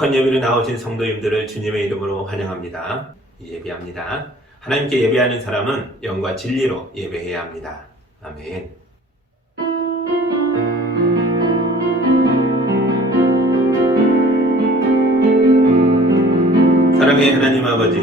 거룩한 예배를 나오신 성도님들을 주님의 이름으로 환영합니다. 예배합니다. 하나님께 예배하는 사람은 영과 진리로 예배해야 합니다. 아멘. 사랑의 하나님 아버지,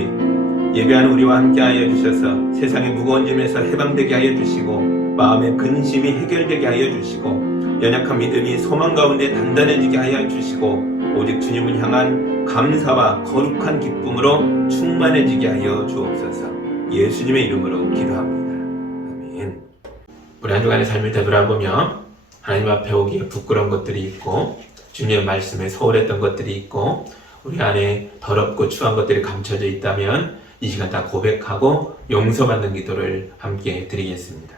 예배하는 우리와 함께하여 주셔서 세상의 무거운 짐에서 해방되게 하여 주시고 마음의 근심이 해결되게 하여 주시고 연약한 믿음이 소망 가운데 단단해지게 하여 주시고 오직 주님을 향한 감사와 거룩한 기쁨으로 충만해지게 하여 주옵소서. 예수님의 이름으로 기도합니다. 아멘. 우리 한 주간의 삶을 되돌아보며 하나님 앞에 오기에 부끄러운 것들이 있고 주님의 말씀에 소홀했던 것들이 있고 우리 안에 더럽고 추한 것들이 감춰져 있다면 이 시간 다 고백하고 용서받는 기도를 함께 드리겠습니다.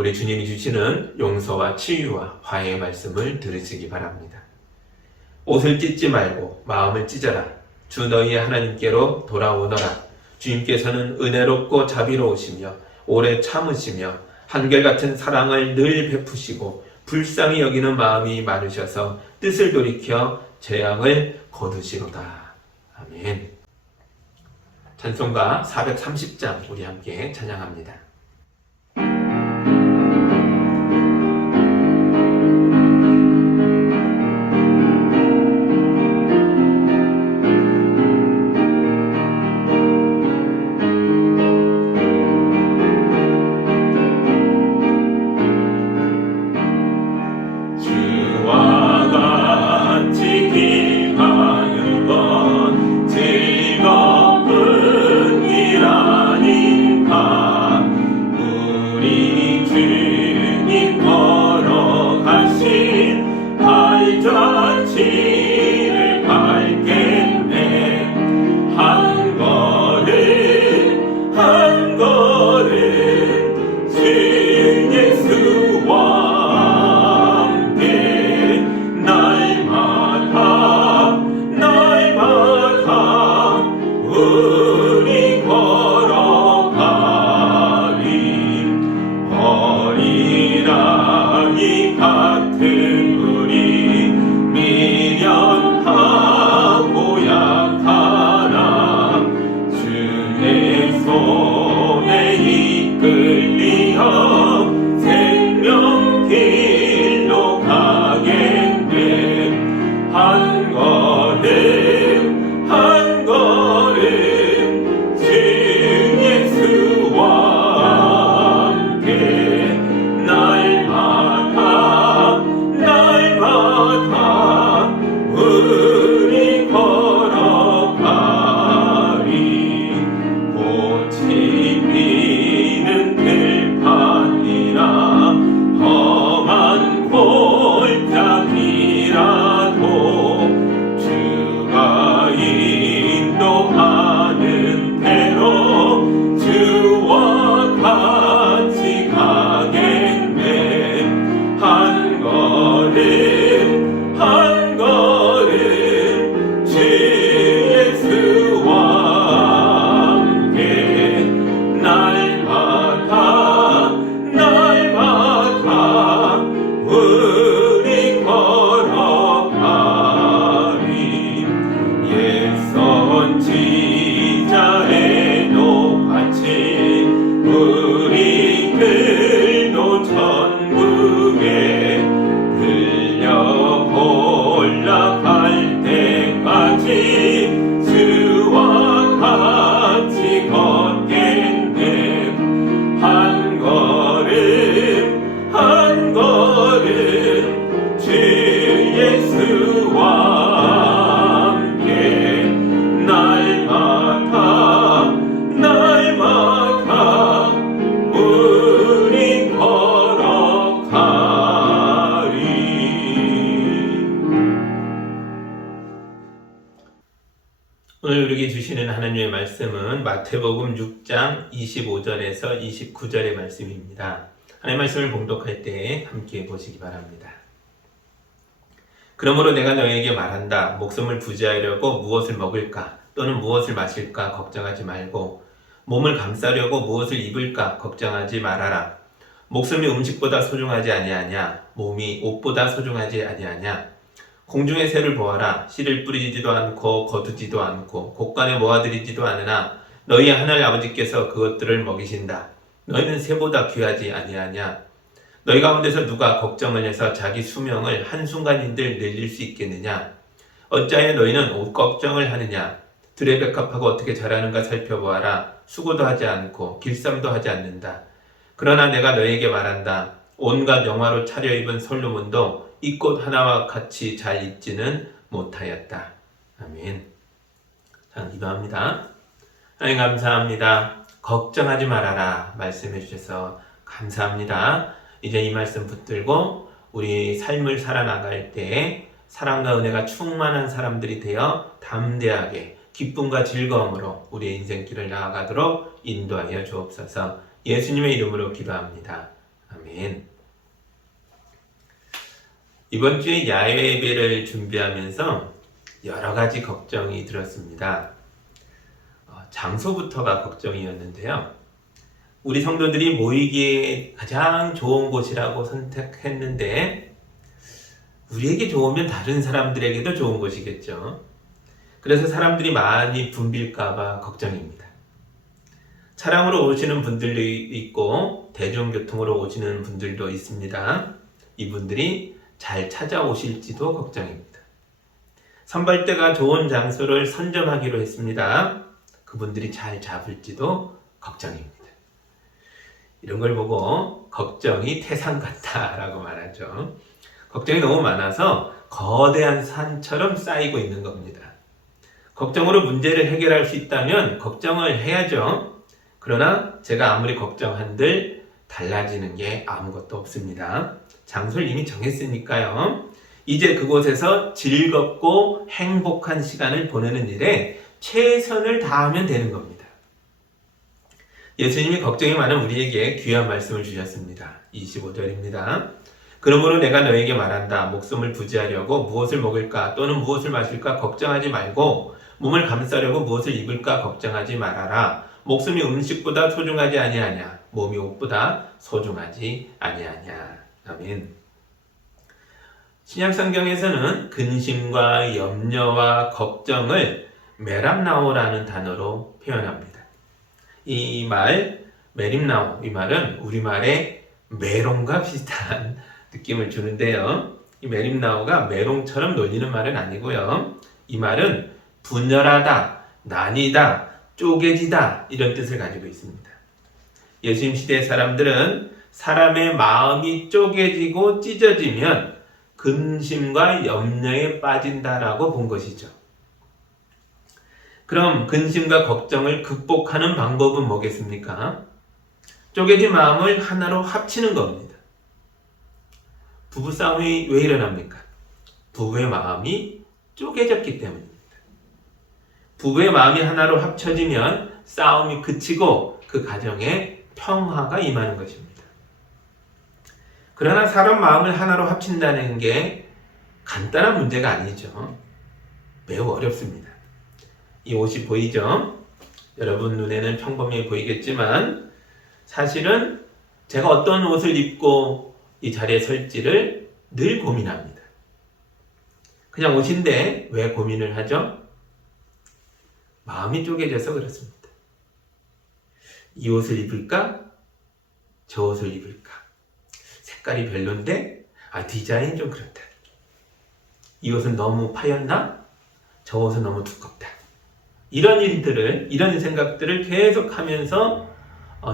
우리 주님이 주시는 용서와 치유와 화해의 말씀을 들으시기 바랍니다. 옷을 찢지 말고 마음을 찢어라. 주 너희의 하나님께로 돌아오너라. 주님께서는 은혜롭고 자비로우시며 오래 참으시며 한결같은 사랑을 늘 베푸시고 불쌍히 여기는 마음이 많으셔서 뜻을 돌이켜 재앙을 거두시로다. 아멘. 찬송가 430장 우리 함께 찬양합니다. 말씀은 마태복음 6장 25절에서 29절의 말씀입니다. 하나님의 말씀을 봉독할 때 함께 보시기 바랍니다. 그러므로 내가 너희에게 말한다. 목숨을 부지하려고 무엇을 먹을까 또는 무엇을 마실까 걱정하지 말고 몸을 감싸려고 무엇을 입을까 걱정하지 말아라. 목숨이 음식보다 소중하지 아니하냐 몸이 옷보다 소중하지 아니하냐. 공중의 새를 보아라. 씨를 뿌리지도 않고 거두지도 않고 곡간에 모아들이지도 않으나 너희 하늘 아버지께서 그것들을 먹이신다. 너희는 새보다 귀하지 아니하냐. 너희 가운데서 누가 걱정을 해서 자기 수명을 한순간인들 늘릴 수 있겠느냐. 어찌하여 너희는 옷 걱정을 하느냐. 들의 백합하고 어떻게 자라는가 살펴보아라. 수고도 하지 않고 길쌈도 하지 않는다. 그러나 내가 너희에게 말한다. 온갖 영화로 차려입은 솔로몬도 이 꽃 하나와 같이 잘 입지는 못하였다. 아멘. 자, 기도합니다. 하나님 감사합니다. 걱정하지 말아라 말씀해 주셔서 감사합니다. 이제 이 말씀 붙들고 우리 삶을 살아나갈 때 사랑과 은혜가 충만한 사람들이 되어 담대하게 기쁨과 즐거움으로 우리의 인생길을 나아가도록 인도하여 주옵소서. 예수님의 이름으로 기도합니다. 아멘. 이번 주에 야외 예배를 준비하면서 여러 가지 걱정이 들었습니다. 장소부터가 걱정이었는데요. 우리 성도들이 모이기에 가장 좋은 곳이라고 선택했는데 우리에게 좋으면 다른 사람들에게도 좋은 곳이겠죠. 그래서 사람들이 많이 붐빌까봐 걱정입니다. 차량으로 오시는 분들도 있고 대중교통으로 오시는 분들도 있습니다. 이분들이 잘 찾아오실지도 걱정입니다. 선발대가 좋은 장소를 선점하기로 했습니다. 그분들이 잘 잡을지도 걱정입니다. 이런 걸 보고 걱정이 태산 같다라고 말하죠. 걱정이 너무 많아서 거대한 산처럼 쌓이고 있는 겁니다. 걱정으로 문제를 해결할 수 있다면 걱정을 해야죠. 그러나 제가 아무리 걱정한들 달라지는 게 아무것도 없습니다. 장소를 이미 정했으니까요. 이제 그곳에서 즐겁고 행복한 시간을 보내는 일에 최선을 다하면 되는 겁니다. 예수님이 걱정이 많은 우리에게 귀한 말씀을 주셨습니다. 25절입니다. 그러므로 내가 너에게 말한다. 목숨을 부지하려고 무엇을 먹을까 또는 무엇을 마실까 걱정하지 말고 몸을 감싸려고 무엇을 입을까 걱정하지 말아라. 목숨이 음식보다 소중하지 아니하냐. 몸이 옷보다 소중하지 아니하냐. 아멘. 신약성경에서는 근심과 염려와 걱정을 메람나오라는 단어로 표현합니다. 이 말, 메림나오, 이 말은 우리말의 메롱과 비슷한 느낌을 주는데요. 이 메림나오가 메롱처럼 놀리는 말은 아니고요. 이 말은 분열하다, 나뉘다, 쪼개지다 이런 뜻을 가지고 있습니다. 예수님 시대의 사람들은 사람의 마음이 쪼개지고 찢어지면 근심과 염려에 빠진다라고 본 것이죠. 그럼 근심과 걱정을 극복하는 방법은 뭐겠습니까? 쪼개진 마음을 하나로 합치는 겁니다. 부부싸움이 왜 일어납니까? 부부의 마음이 쪼개졌기 때문입니다. 부부의 마음이 하나로 합쳐지면 싸움이 그치고 그 가정에 평화가 임하는 것입니다. 그러나 사람 마음을 하나로 합친다는 게 간단한 문제가 아니죠. 매우 어렵습니다. 이 옷이 보이죠? 여러분 눈에는 평범해 보이겠지만 사실은 제가 어떤 옷을 입고 이 자리에 설지를 늘 고민합니다. 그냥 옷인데 왜 고민을 하죠? 마음이 쪼개져서 그렇습니다. 이 옷을 입을까? 저 옷을 입을까? 색깔이 별론데 디자인 좀 그렇다. 이 옷은 너무 파였나? 저 옷은 너무 두껍다. 이런 생각들을 계속 하면서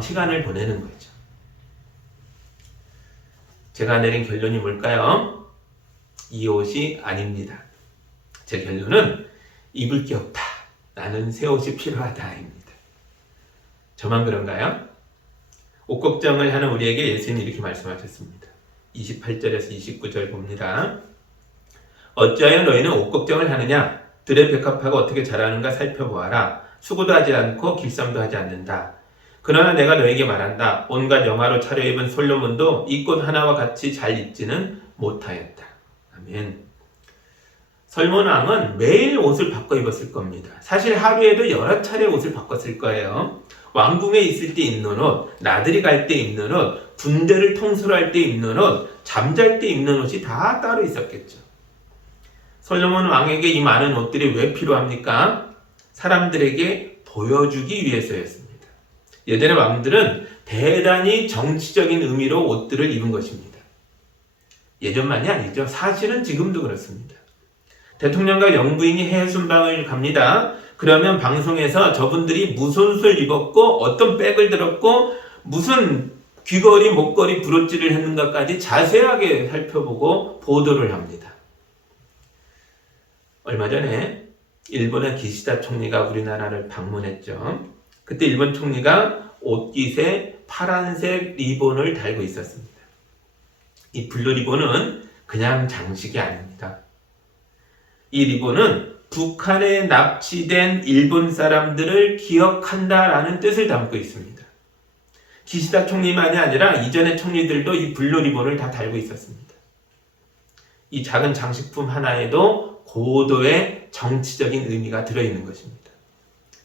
시간을 보내는 거죠. 제가 내린 결론이 뭘까요? 이 옷이 아닙니다. 제 결론은 입을 게 없다. 나는 새 옷이 필요하다입니다. 저만 그런가요? 옷 걱정을 하는 우리에게 예수님이 이렇게 말씀하셨습니다. 28절에서 29절 봅니다. 어찌하여 너희는 옷 걱정을 하느냐? 들의 백합화가 어떻게 자라는가 살펴보아라. 수고도 하지 않고 길쌈도 하지 않는다. 그러나 내가 너에게 말한다. 온갖 영화로 차려입은 솔로몬도 이 꽃 하나와 같이 잘 입지는 못하였다. 아멘. 솔로몬 왕은 매일 옷을 바꿔 입었을 겁니다. 사실 하루에도 여러 차례 옷을 바꿨을 거예요. 왕궁에 있을 때 입는 옷, 나들이 갈 때 입는 옷, 군대를 통솔할 때 입는 옷, 잠잘 때 입는 옷이 다 따로 있었겠죠. 솔로몬 왕에게 이 많은 옷들이 왜 필요합니까? 사람들에게 보여주기 위해서였습니다. 예전의 왕들은 대단히 정치적인 의미로 옷들을 입은 것입니다. 예전만이 아니죠. 사실은 지금도 그렇습니다. 대통령과 영부인이 해외 순방을 갑니다. 그러면 방송에서 저분들이 무슨 옷을 입었고 어떤 백을 들었고 무슨 귀걸이, 목걸이, 브로치를 했는가까지 자세하게 살펴보고 보도를 합니다. 얼마 전에 일본의 기시다 총리가 우리나라를 방문했죠. 그때 일본 총리가 옷깃에 파란색 리본을 달고 있었습니다. 이 블루 리본은 그냥 장식이 아닙니다. 이 리본은 북한에 납치된 일본 사람들을 기억한다라는 뜻을 담고 있습니다. 기시다 총리만이 아니라 이전의 총리들도 이 블루 리본을 다 달고 있었습니다. 이 작은 장식품 하나에도 고도의 정치적인 의미가 들어있는 것입니다.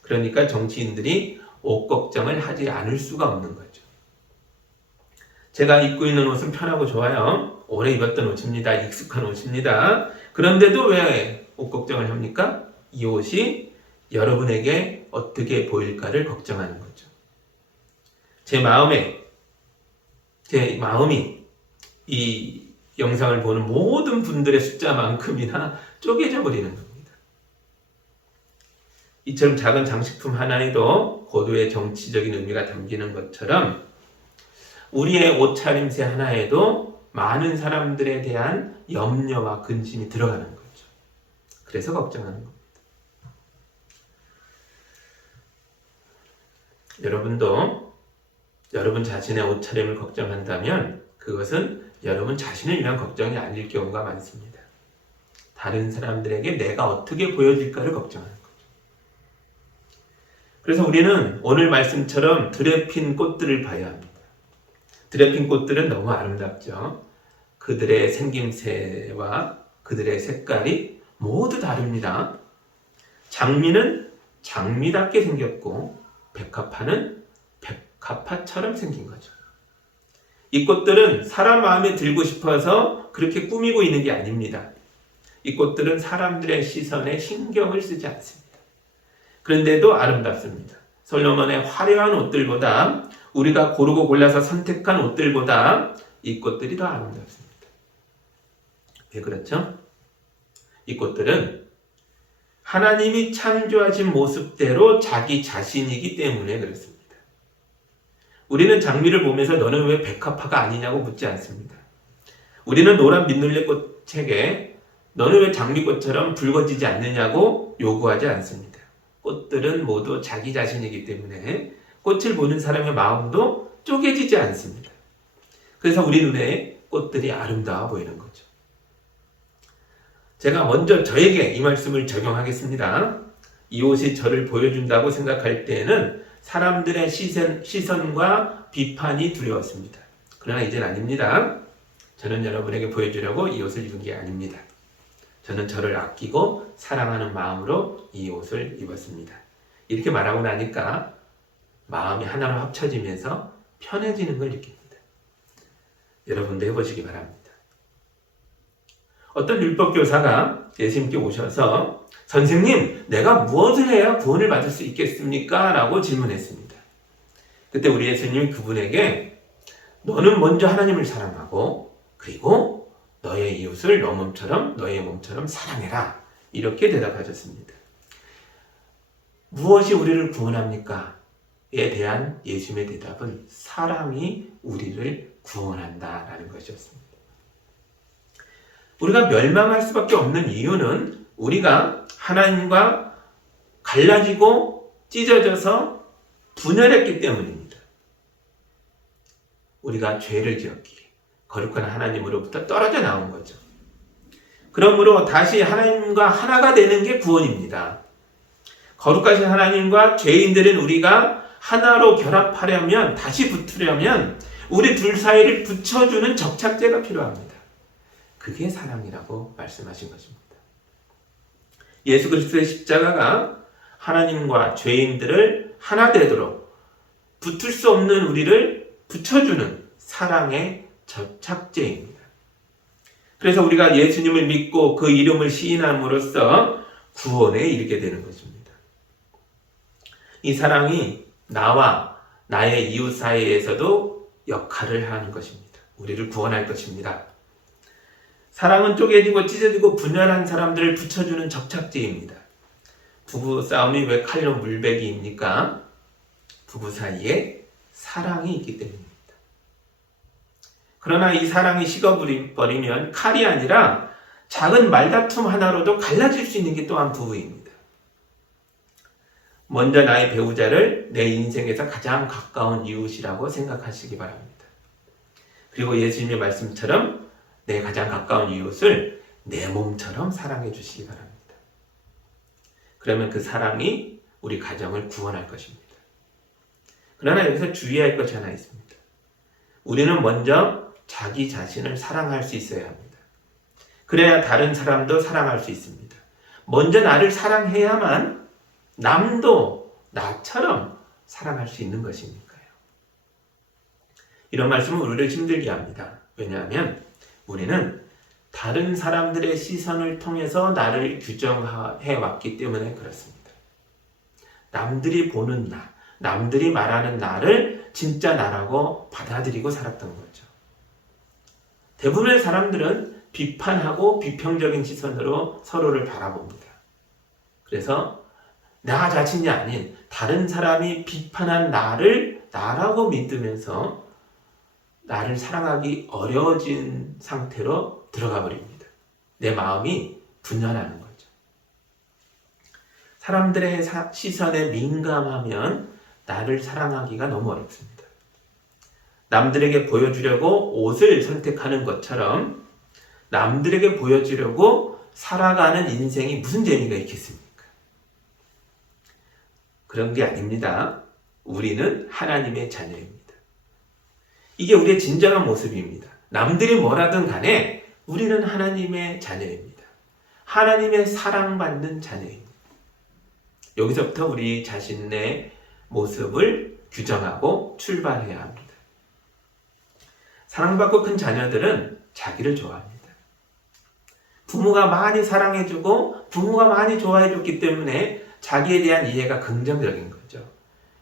그러니까 정치인들이 옷 걱정을 하지 않을 수가 없는 거죠. 제가 입고 있는 옷은 편하고 좋아요. 오래 입었던 옷입니다. 익숙한 옷입니다. 그런데도 왜 옷 걱정을 합니까? 이 옷이 여러분에게 어떻게 보일까를 걱정하는 거죠. 제 마음이 이 영상을 보는 모든 분들의 숫자만큼이나 쪼개져 버리는 겁니다. 이처럼 작은 장식품 하나에도 고도의 정치적인 의미가 담기는 것처럼 우리의 옷차림새 하나에도 많은 사람들에 대한 염려와 근심이 들어가는 거죠. 그래서 걱정하는 겁니다. 여러분도 여러분 자신의 옷차림을 걱정한다면 그것은 여러분 자신을 위한 걱정이 아닐 경우가 많습니다. 다른 사람들에게 내가 어떻게 보여질까를 걱정하는 거죠. 그래서 우리는 오늘 말씀처럼 들에 핀 꽃들을 봐야 합니다. 들에 핀 꽃들은 너무 아름답죠. 그들의 생김새와 그들의 색깔이 모두 다릅니다. 장미는 장미답게 생겼고 백합화는 백합화처럼 생긴 거죠. 이 꽃들은 사람 마음에 들고 싶어서 그렇게 꾸미고 있는 게 아닙니다. 이 꽃들은 사람들의 시선에 신경을 쓰지 않습니다. 그런데도 아름답습니다. 솔로몬의 화려한 옷들보다 우리가 고르고 골라서 선택한 옷들보다 이 꽃들이 더 아름답습니다. 왜 그렇죠? 이 꽃들은 하나님이 창조하신 모습대로 자기 자신이기 때문에 그렇습니다. 우리는 장미를 보면서 너는 왜 백합화가 아니냐고 묻지 않습니다. 우리는 노란 민들레꽃에게 너는 왜 장미꽃처럼 붉어지지 않느냐고 요구하지 않습니다. 꽃들은 모두 자기 자신이기 때문에 꽃을 보는 사람의 마음도 쪼개지지 않습니다. 그래서 우리 눈에 꽃들이 아름다워 보이는 거죠. 제가 먼저 저에게 이 말씀을 적용하겠습니다. 이 옷이 저를 보여준다고 생각할 때에는 사람들의 시선과 비판이 두려웠습니다. 그러나 이젠 아닙니다. 저는 여러분에게 보여주려고 이 옷을 입은 게 아닙니다. 저는 저를 아끼고 사랑하는 마음으로 이 옷을 입었습니다. 이렇게 말하고 나니까 마음이 하나로 합쳐지면서 편해지는 걸 느낍니다. 여러분도 해보시기 바랍니다. 어떤 율법교사가 예수님께 오셔서 선생님, 내가 무엇을 해야 구원을 받을 수 있겠습니까? 라고 질문했습니다. 그때 우리 예수님이 그분에게 너는 먼저 하나님을 사랑하고 그리고 너의 이웃을 너의 몸처럼 사랑해라. 이렇게 대답하셨습니다. 무엇이 우리를 구원합니까? 에 대한 예수님의 대답은 사랑이 우리를 구원한다라는 것이었습니다. 우리가 멸망할 수밖에 없는 이유는 우리가 하나님과 갈라지고 찢어져서 분열했기 때문입니다. 우리가 죄를 지었기에 거룩한 하나님으로부터 떨어져 나온 거죠. 그러므로 다시 하나님과 하나가 되는 게 구원입니다. 거룩하신 하나님과 죄인들인 우리가 하나로 결합하려면, 다시 붙으려면 우리 둘 사이를 붙여주는 접착제가 필요합니다. 그게 사랑이라고 말씀하신 것입니다. 예수 그리스도의 십자가가 하나님과 죄인들을 하나 되도록 붙을 수 없는 우리를 붙여주는 사랑의 접착제입니다. 그래서 우리가 예수님을 믿고 그 이름을 시인함으로써 구원에 이르게 되는 것입니다. 이 사랑이 나와 나의 이웃 사이에서도 역할을 하는 것입니다. 우리를 구원할 것입니다. 사랑은 쪼개지고 찢어지고 분열한 사람들을 붙여주는 접착제입니다. 부부 싸움이 왜 칼로 물베기입니까? 부부 사이에 사랑이 있기 때문입니다. 그러나 이 사랑이 식어버리면 칼이 아니라 작은 말다툼 하나로도 갈라질 수 있는 게 또한 부부입니다. 먼저 나의 배우자를 내 인생에서 가장 가까운 이웃이라고 생각하시기 바랍니다. 그리고 예수님의 말씀처럼 내 가장 가까운 이웃을 내 몸처럼 사랑해 주시기 바랍니다. 그러면 그 사랑이 우리 가정을 구원할 것입니다. 그러나 여기서 주의할 것이 하나 있습니다. 우리는 먼저 자기 자신을 사랑할 수 있어야 합니다. 그래야 다른 사람도 사랑할 수 있습니다. 먼저 나를 사랑해야만 남도 나처럼 사랑할 수 있는 것이니까요. 이런 말씀은 우리를 힘들게 합니다. 왜냐하면 우리는 다른 사람들의 시선을 통해서 나를 규정해 왔기 때문에 그렇습니다. 남들이 보는 나, 남들이 말하는 나를 진짜 나라고 받아들이고 살았던 거죠. 대부분의 사람들은 비판하고 비평적인 시선으로 서로를 바라봅니다. 그래서 나 자신이 아닌 다른 사람이 비판한 나를 나라고 믿으면서 나를 사랑하기 어려워진 상태로 들어가 버립니다. 내 마음이 분열하는 거죠. 사람들의 시선에 민감하면 나를 사랑하기가 너무 어렵습니다. 남들에게 보여주려고 옷을 선택하는 것처럼 남들에게 보여주려고 살아가는 인생이 무슨 재미가 있겠습니까? 그런 게 아닙니다. 우리는 하나님의 자녀입니다. 이게 우리의 진정한 모습입니다. 남들이 뭐라든 간에 우리는 하나님의 자녀입니다. 하나님의 사랑받는 자녀입니다. 여기서부터 우리 자신의 모습을 규정하고 출발해야 합니다. 사랑받고 큰 자녀들은 자기를 좋아합니다. 부모가 많이 사랑해주고 부모가 많이 좋아해줬기 때문에 자기에 대한 이해가 긍정적인 거죠.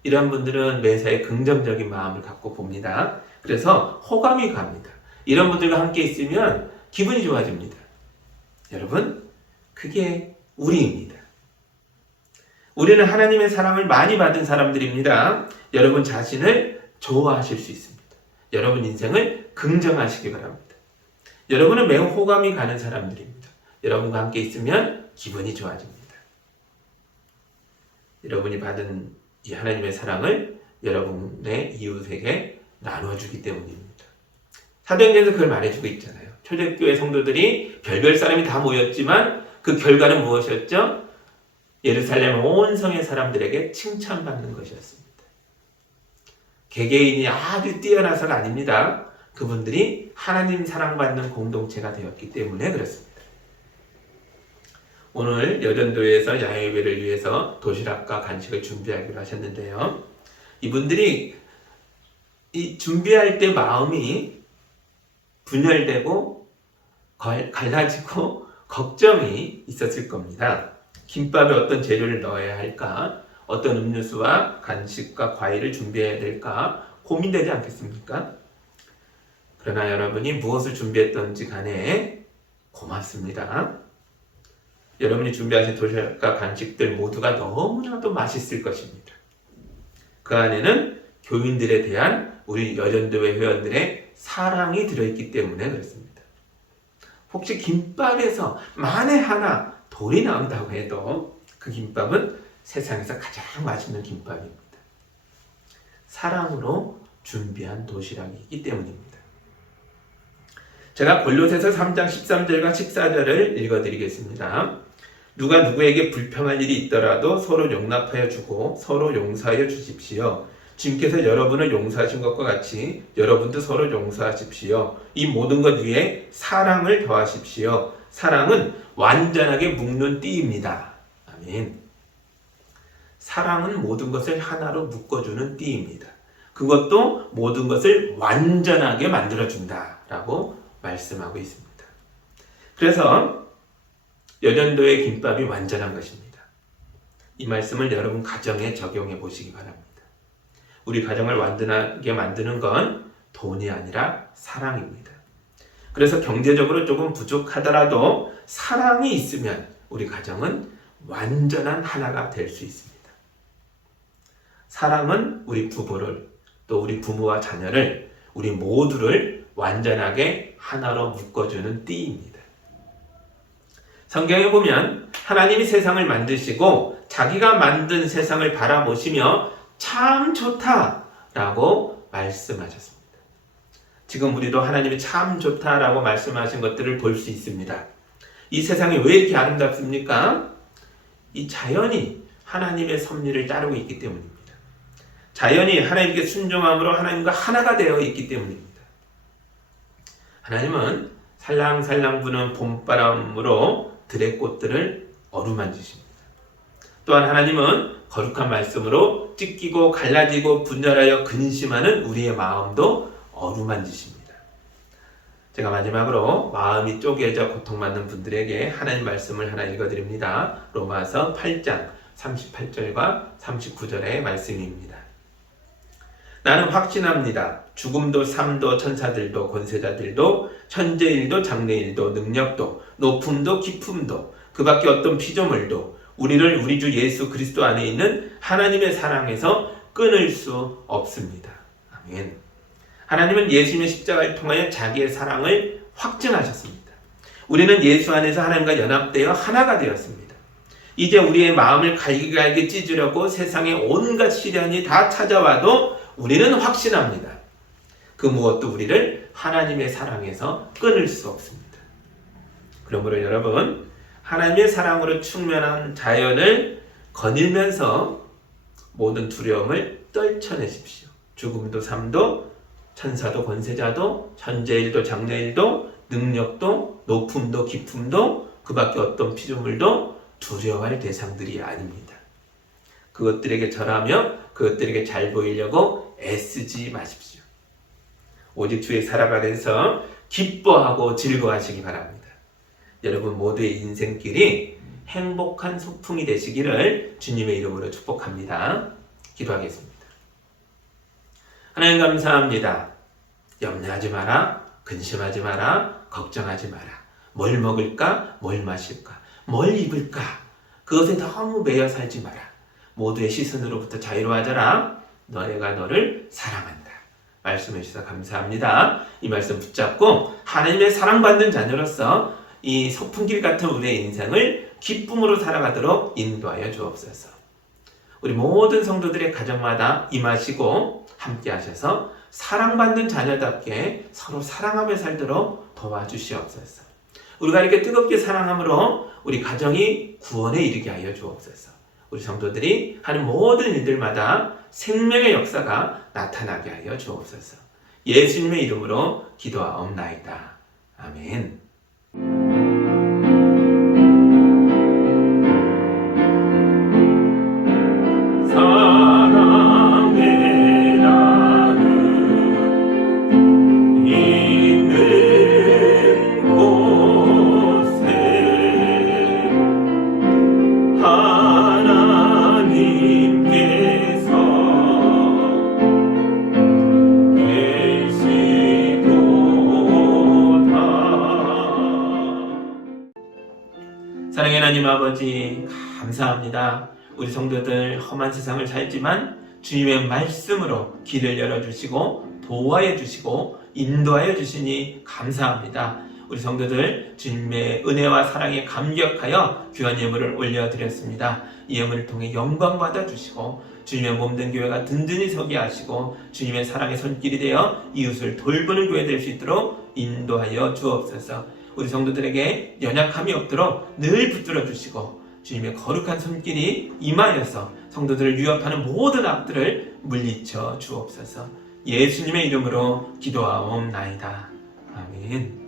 이런 분들은 매사에 긍정적인 마음을 갖고 봅니다. 그래서 호감이 갑니다. 이런 분들과 함께 있으면 기분이 좋아집니다. 여러분, 그게 우리입니다. 우리는 하나님의 사랑을 많이 받은 사람들입니다. 여러분 자신을 좋아하실 수 있습니다. 여러분 인생을 긍정하시기 바랍니다. 여러분은 매우 호감이 가는 사람들입니다. 여러분과 함께 있으면 기분이 좋아집니다. 여러분이 받은 이 하나님의 사랑을 여러분의 이웃에게 나눠주기 때문입니다. 사도행전에서 그걸 말해주고 있잖아요. 초대교회 성도들이 별별 사람이 다 모였지만 그 결과는 무엇이었죠? 예루살렘 온 성의 사람들에게 칭찬받는 것이었습니다. 개개인이 아주 뛰어나서가 아닙니다. 그분들이 하나님 사랑받는 공동체가 되었기 때문에 그렇습니다. 오늘 여전도에서 야외예배를 위해서 도시락과 간식을 준비하기로 하셨는데요. 이분들이 이 준비할 때 마음이 분열되고 갈라지고 걱정이 있었을 겁니다. 김밥에 어떤 재료를 넣어야 할까? 어떤 음료수와 간식과 과일을 준비해야 될까? 고민되지 않겠습니까? 그러나 여러분이 무엇을 준비했던지 간에 고맙습니다. 여러분이 준비하신 도시락과 간식들 모두가 너무나도 맛있을 것입니다. 그 안에는 교인들에 대한 우리 여전도회 회원들의 사랑이 들어있기 때문에 그렇습니다. 혹시 김밥에서 만에 하나 돌이 나온다고 해도 그 김밥은 세상에서 가장 맛있는 김밥입니다. 사랑으로 준비한 도시락이기 때문입니다. 제가 골로새서 3장 13절과 14절을 읽어드리겠습니다. 누가 누구에게 불평할 일이 있더라도 서로 용납하여 주고 서로 용서하여 주십시오. 주님께서 여러분을 용서하신 것과 같이 여러분도 서로 용서하십시오. 이 모든 것 위에 사랑을 더하십시오. 사랑은 완전하게 묶는 띠입니다. 아멘. 사랑은 모든 것을 하나로 묶어주는 띠입니다. 그것도 모든 것을 완전하게 만들어준다라고 말씀하고 있습니다. 그래서 여전도의 김밥이 완전한 것입니다. 이 말씀을 여러분 가정에 적용해 보시기 바랍니다. 우리 가정을 완전하게 만드는 건 돈이 아니라 사랑입니다. 그래서 경제적으로 조금 부족하더라도 사랑이 있으면 우리 가정은 완전한 하나가 될 수 있습니다. 사랑은 우리 부부를, 또 우리 부모와 자녀를, 우리 모두를 완전하게 하나로 묶어주는 띠입니다. 성경에 보면 하나님이 세상을 만드시고 자기가 만든 세상을 바라보시며 참 좋다라고 말씀하셨습니다. 지금 우리도 하나님이 참 좋다라고 말씀하신 것들을 볼 수 있습니다. 이 세상이 왜 이렇게 아름답습니까? 이 자연이 하나님의 섭리를 따르고 있기 때문입니다. 자연이 하나님께 순종함으로 하나님과 하나가 되어 있기 때문입니다. 하나님은 살랑살랑 부는 봄바람으로 들의 꽃들을 어루만지십니다. 또한 하나님은 거룩한 말씀으로 찢기고 갈라지고 분열하여 근심하는 우리의 마음도 어루만지십니다. 제가 마지막으로 마음이 쪼개져 고통받는 분들에게 하나님 말씀을 하나 읽어드립니다. 로마서 8장 38절과 39절의 말씀입니다. 나는 확신합니다. 죽음도 삶도 천사들도 권세자들도 천재일도 장래일도 능력도 높음도 깊음도 그 밖에 어떤 피조물도 우리를 우리 주 예수 그리스도 안에 있는 하나님의 사랑에서 끊을 수 없습니다. 아멘. 하나님은 예수님의 십자가를 통하여 자기의 사랑을 확증하셨습니다. 우리는 예수 안에서 하나님과 연합되어 하나가 되었습니다. 이제 우리의 마음을 갈기갈기 찢으려고 세상의 온갖 시련이 다 찾아와도 우리는 확신합니다. 그 무엇도 우리를 하나님의 사랑에서 끊을 수 없습니다. 그러므로 여러분, 하나님의 사랑으로 충만한 자연을 거닐면서 모든 두려움을 떨쳐내십시오. 죽음도 삶도 천사도 권세자도 천재일도 장래일도 능력도 높음도 깊음도 그 밖에 어떤 피조물도 두려워할 대상들이 아닙니다. 그것들에게 절하며 그것들에게 잘 보이려고 애쓰지 마십시오. 오직 주의 사랑 안에서 기뻐하고 즐거워하시기 바랍니다. 여러분 모두의 인생길이 행복한 소풍이 되시기를 주님의 이름으로 축복합니다. 기도하겠습니다. 하나님 감사합니다. 염려하지 마라, 근심하지 마라, 걱정하지 마라. 뭘 먹을까, 뭘 마실까, 뭘 입을까, 그것에 너무 매여 살지 마라. 모두의 시선으로부터 자유로워하자라. 내가 너를 사랑한다. 말씀해 주셔서 감사합니다. 이 말씀 붙잡고 하나님의 사랑받는 자녀로서 이 소풍길 같은 우리의 인생을 기쁨으로 살아가도록 인도하여 주옵소서. 우리 모든 성도들의 가정마다 임하시고 함께 하셔서 사랑받는 자녀답게 서로 사랑하며 살도록 도와주시옵소서. 우리가 이렇게 뜨겁게 사랑함으로 우리 가정이 구원에 이르게 하여 주옵소서. 우리 성도들이 하는 모든 일들마다 생명의 역사가 나타나게 하여 주옵소서. 예수님의 이름으로 기도하옵나이다. 아멘. 사랑의 하나님 아버지 감사합니다. 우리 성도들 험한 세상을 살지만 주님의 말씀으로 길을 열어주시고 보호하여 주시고 인도하여 주시니 감사합니다. 우리 성도들 주님의 은혜와 사랑에 감격하여 귀한 예물을 올려드렸습니다. 이 예물을 통해 영광 받아주시고 주님의 몸된 교회가 든든히 서게 하시고 주님의 사랑의 손길이 되어 이웃을 돌보는 교회 될 수 있도록 인도하여 주옵소서. 우리 성도들에게 연약함이 없도록 늘 붙들어 주시고 주님의 거룩한 손길이 임하여서 성도들을 위협하는 모든 악들을 물리쳐 주옵소서. 예수님의 이름으로 기도하옵나이다. 아멘.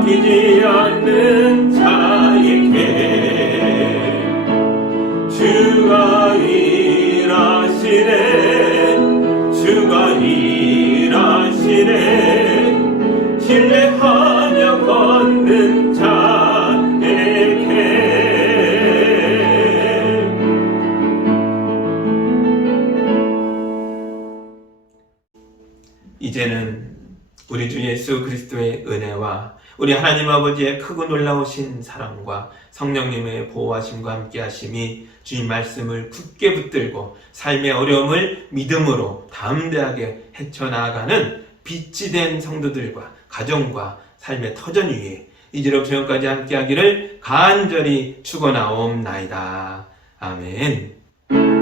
아끼지 않는 자에게 주가 일하시네 주가 일하시네 신뢰하며 걷는 자에게 이제는 우리 주 예수 그리스도의 은혜와 우리 하나님 아버지의 크고 놀라우신 사랑과 성령님의 보호하심과 함께 하심이 주님 말씀을 굳게 붙들고 삶의 어려움을 믿음으로 담대하게 헤쳐나가는 빛이 된 성도들과 가정과 삶의 터전 위에 이제로 저녁까지 함께 하기를 간절히 축원하옵나이다. 아멘.